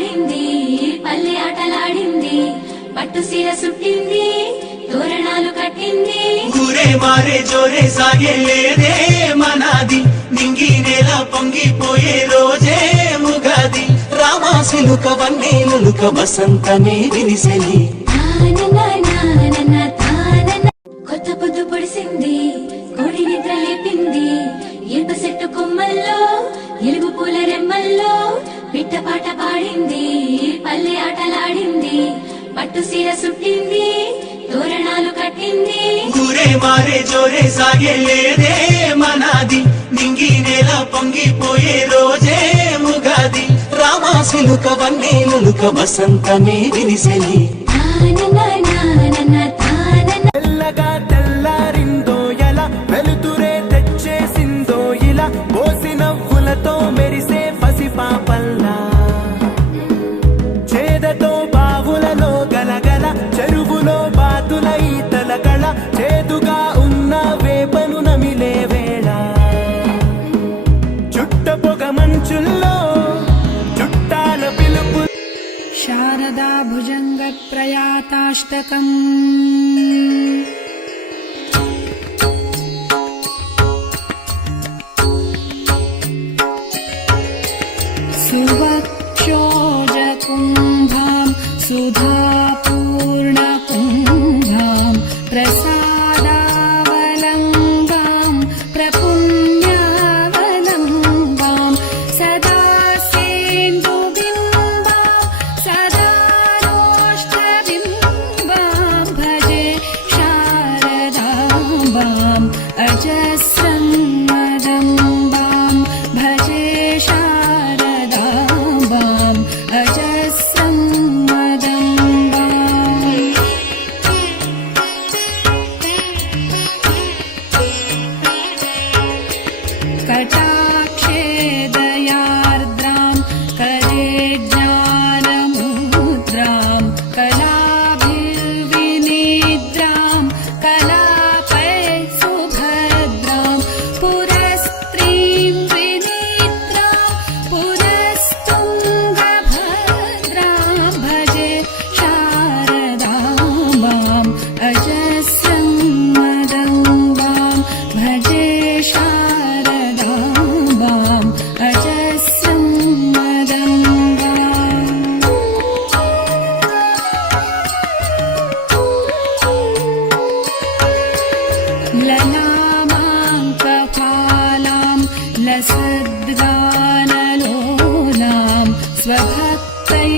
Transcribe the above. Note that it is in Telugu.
పాడింది, పల్లె ఆటలాడింది, పట్టు సీర సుట్టింది, తోరణాలు కట్టింది. ఊరే మారే జోరే సాగే లేదే మనాది, నింగి నేల పొంగిపోయే రోజే ఉగాది. రామాసిలుక వన్నేలుక వసంతమే విలిసెలి. కొత్త పొద్దు పొడిసింది, కోడి నిద్ర లేపింది, ఇనుప చెట్టు కొమ్మల్లో ఎలుగు పూల రెమ్మల్లో పిట్ట పాట పాడింది, పల్లె ఆటలాడింది, పట్టు సీర సుట్టింది, తోరణాలు కట్టింది. ఊరే మారే జోరే సాగే లేదే మనాది, నింగి నేల పొంగిపోయే రోజే ఉగాది. రామాసిలుక వన్నేలుక వసంతమే విలిసెలి. తెల్లగా తెల్లారిందో ఎలా, వెలుతురే తెచ్చేసిందో ఇలా, పోసి నవ్వులతో మెరిసే పసిపాపల్లా, చేదతో బావులలో గలగల, చెరువులో బాతుల ఈతల కళ, చేదుగా ఉన్న వేపను నమిలే వేళ, చుట్ట పొగ మంచుల్లో చుట్టాల పిలుపు. శారదా భుజంగ ప్రయాతాష్టకం సువక్షోజకుంభాం సుధాపూర్ణకుంభాం ప్రసాదావలంబాం ప్రపుణ్యావలంబాం సదా సేందుబింబాం సదా రోష్ట్రబింబాం భజే శారదాంబాం అజస్రం మదంబాం భజే శారదాంబాం అజస్రం మదంబాం. కటాక్షే దయార్ద్రాం కరే జ్ఞానముద్రాం కళాభిర్వినిద్రాం కళాపై సుభద్రాం పురస్త్రీం వినిద్రాం పురస్తుంగభద్రాం భజే శారదాంబాం అజస్రం మదంబాం భజే శారదాంబాం అజస్రం మదంబాం. లలామాంకఫాలాం లసద్గానలోలాం స్వభక్తై